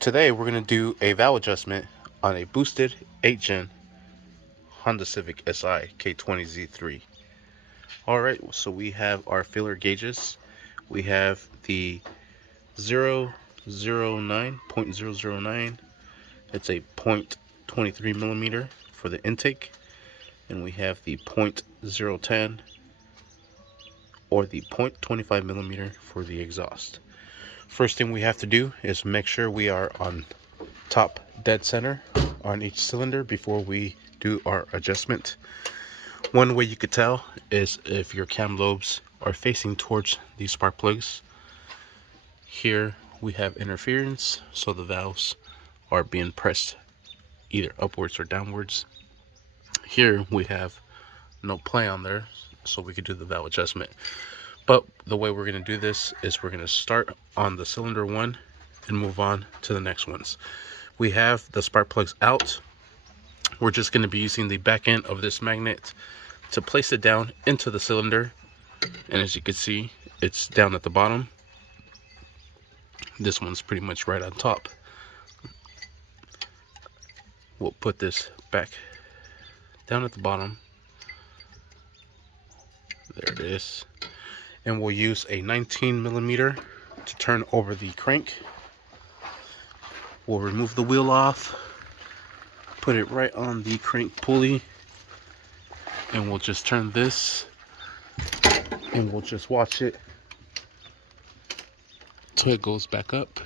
Today we're going to do a valve adjustment on a boosted 8-gen Honda Civic Si K20Z3. Alright, so we have our filler gauges. We have the 009.009. It's a 0.23 millimeter for the intake. And we have the 0.010 or the 0.25 millimeter for the exhaust. First thing we have to do is make sure we are on top dead center on each cylinder before we do our adjustment. One way you could tell is if your cam lobes are facing towards these spark plugs. Here we have interference, so the valves are being pressed either upwards or downwards. Here we have no play on there, so we could do the valve adjustment. But the way we're going to do this is we're going to start on the cylinder one and move on to the next ones. We have the spark plugs out. We're just going to be using the back end of this magnet to place it down into the cylinder. And as you can see, it's down at the bottom. This one's pretty much right on top. We'll put this back down at the bottom. There it is. And we'll use a 19 millimeter to turn over the crank. We'll remove the wheel off, put it right on the crank pulley, and we'll just turn this and we'll just watch it till it goes back up.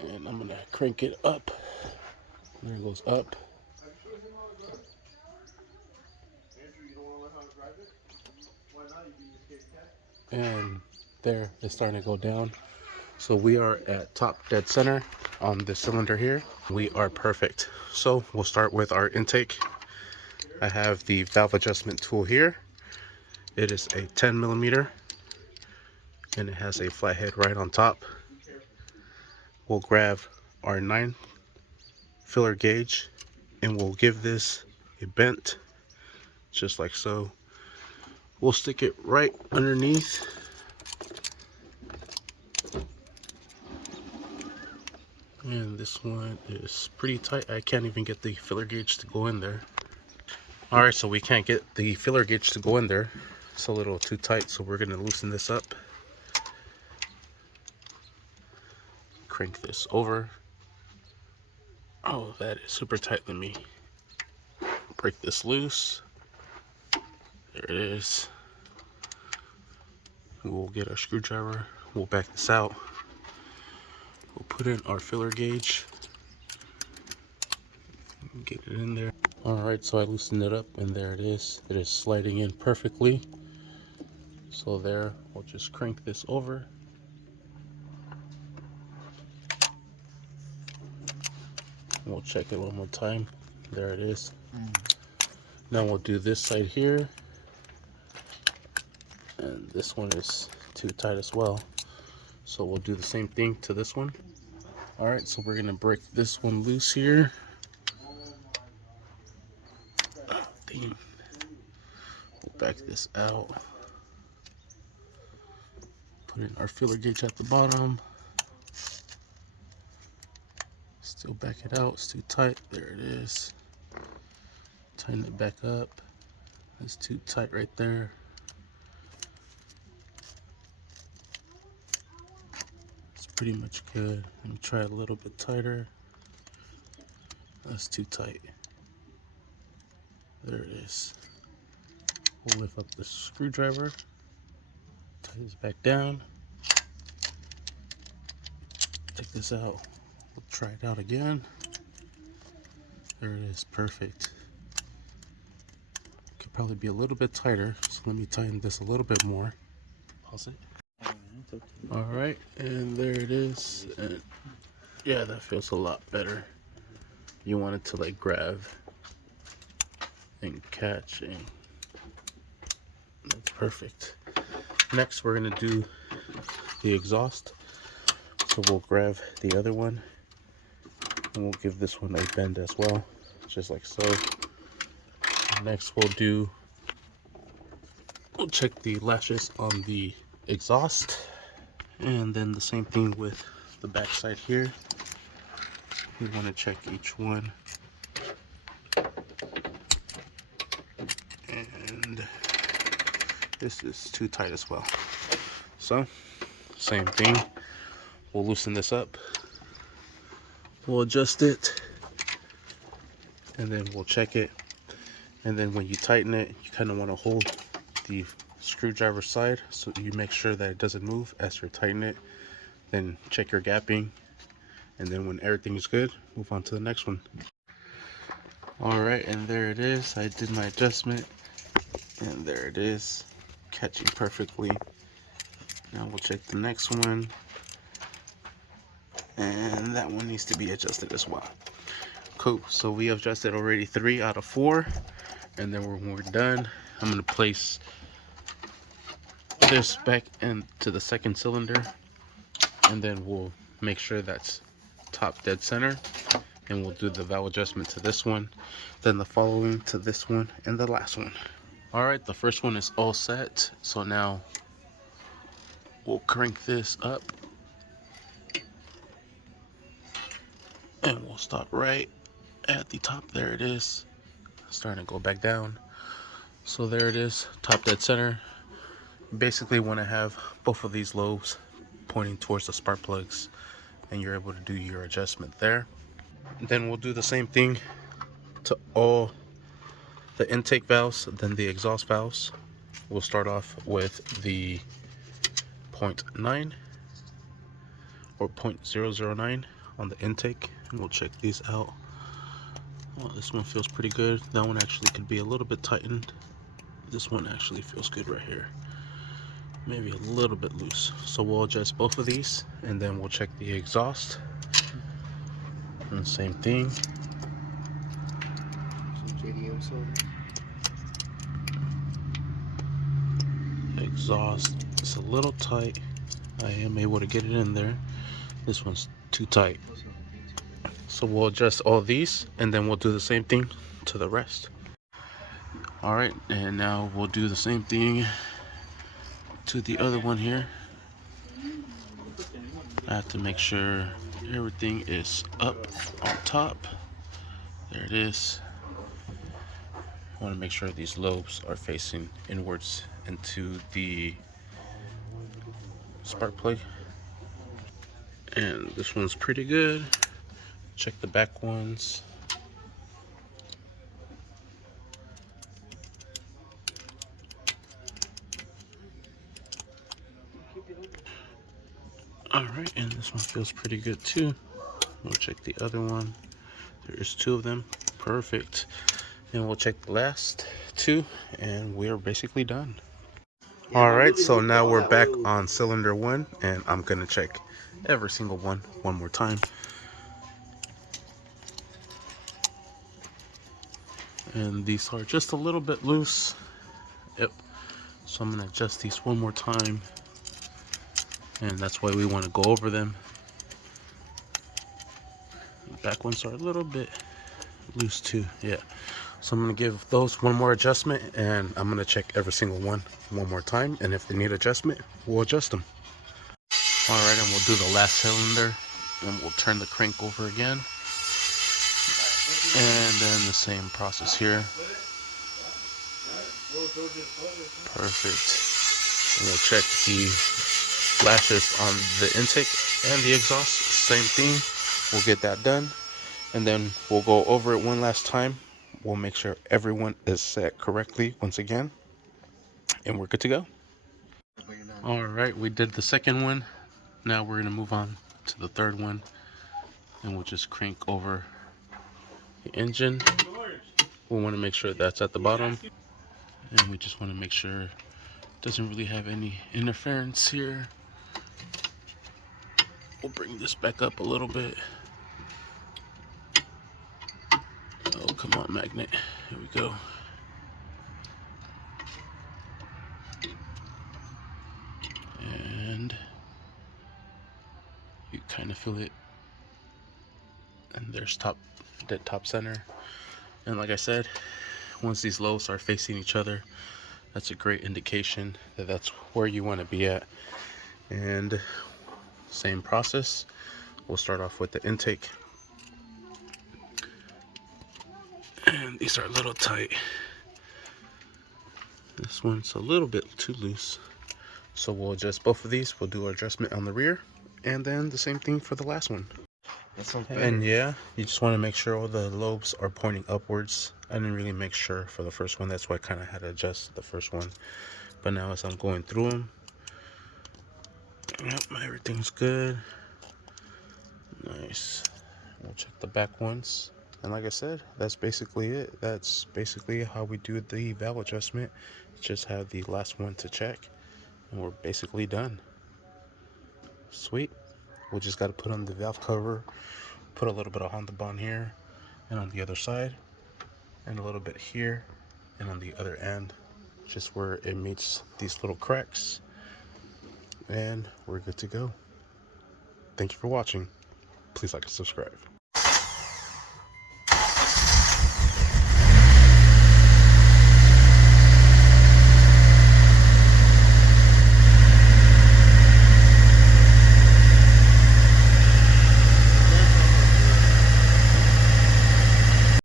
And I'm gonna crank it up. There it goes up. And there, it's starting to go down. So we are at top dead center on the cylinder here. We are perfect. So we'll start with our intake. I have the valve adjustment tool here. It is a 10 millimeter and it has a flathead right on top. We'll grab our 9 filler gauge and we'll give this a bent just like so. We'll stick it right underneath. And this one is pretty tight. I can't even get the filler gauge to go in there. Alright, so we can't get the filler gauge to go in there. It's a little too tight, so we're going to loosen this up. Crank this over. Oh, that is super tight. Let me break this loose. There it is. We'll get our screwdriver. We'll back this out. We'll put in our filler gauge. Get it in there. Alright, so I loosened it up and there it is. It is sliding in perfectly. So there, we'll just crank this over. We'll check it one more time. There it is. Now we'll do this side here. And this one is too tight as well. So we'll do the same thing to this one. Alright, so we're going to break this one loose here. Oh, damn. We'll back this out. Put in our filler gauge at the bottom. Still back it out. It's too tight. There it is. Tighten it back up. It's too tight right there. Pretty much good. Let me try a little bit tighter. That's too tight. There it is. We'll lift up the screwdriver, tighten this back down. Take this out. We'll try it out again. There it is. Perfect. Could probably be a little bit tighter, so let me tighten this a little bit more. Pause it. Alright, and there it is. And yeah, that feels a lot better. You want it to like grab and catch, and that's perfect. Next, we're going to do the exhaust. So we'll grab the other one and we'll give this one a bend as well, just like so. Next, we'll check the latches on the exhaust. And then the same thing with the back side here. We want to check each one. And this is too tight as well. So, same thing. We'll loosen this up. We'll adjust it. And then we'll check it. And then when you tighten it, you kind of want to hold the screwdriver side so you make sure that it doesn't move as you're tightening it. Then check your gapping. And then when everything's good, move on to the next one. Alright, and there it is. I did my adjustment. And there it is, catching perfectly. Now we'll check the next one. And that one needs to be adjusted as well. Cool, so we adjusted already 3 out of 4. And then when we're done, I'm going to place this back into the second cylinder. And then we'll make sure that's top dead center. And we'll do the valve adjustment to this one. Then the following to this one and the last one. Alright, the first one is all set. So now we'll crank this up. And we'll stop right at the top. There it is. Starting to go back down. So there it is, top dead center. You basically want to have both of these lobes pointing towards the spark plugs. And you're able to do your adjustment there. Then we'll do the same thing to all the intake valves, then the exhaust valves. We'll start off with the 0.9 or 0.009 on the intake, and we'll check these out. Well, this one feels pretty good. That one actually could be a little bit tightened. This one actually feels good right here. Maybe a little bit loose. So we'll adjust both of these, and then we'll check the exhaust. And same thing. Exhaust is a little tight. I am able to get it in there. This one's too tight. So we'll adjust all these, and then we'll do the same thing to the rest. Alright, and now we'll do the same thing to the other one here. I have to make sure everything is up on top. There it is. I want to make sure these lobes are facing inwards into the spark plug. And this one's pretty good. Check the back ones. Alright, and this one feels pretty good too. We'll check the other one. There's 2 of them. Perfect. And we'll check the last 2, and we're basically done. Alright, so now we're back on cylinder 1, and I'm gonna check every single one more time. And these are just a little bit loose. Yep. So I'm gonna adjust these one more time. And that's why we want to go over them. The back ones are a little bit loose too. Yeah. So I'm going to give those one more adjustment, and I'm going to check every single one more time. And if they need adjustment, we'll adjust them. Alright, and we'll do the last cylinder. And we'll turn the crank over again. And then the same process here. Perfect. And we'll check the flashes on the intake and the exhaust. Same thing. We'll get that done. And then we'll go over it one last time. We'll make sure everyone is set correctly once again. And we're good to go. Alright, we did the second one. Now we're going to move on to the third one. And we'll just crank over the engine. We want to make sure that's at the bottom. And we just want to make sure it doesn't really have any interference here. We'll bring this back up a little bit. Oh, come on, magnet. Here we go. And you kind of feel it. And there's dead top center. And like I said, once these lobes are facing each other, that's a great indication that that's where you want to be at. And same process. We'll start off with the intake. And these are a little tight. This one's a little bit too loose. So we'll adjust both of these. We'll do our adjustment on the rear, and then the same thing for the last one. And yeah, you just want to make sure all the lobes are pointing upwards. I didn't really make sure for the first one. That's why I kind of had to adjust the first one. But now as I'm going through them, yep, everything's good. Nice. We'll check the back ones. And like I said, that's basically it. That's basically how we do the valve adjustment. Just have the last one to check, and we're basically done. Sweet. We just got to put on the valve cover, put a little bit of Honda Bond here and on the other side, and a little bit here and on the other end, just where it meets these little cracks, and we're good to go. Thank you for watching. Please like and subscribe.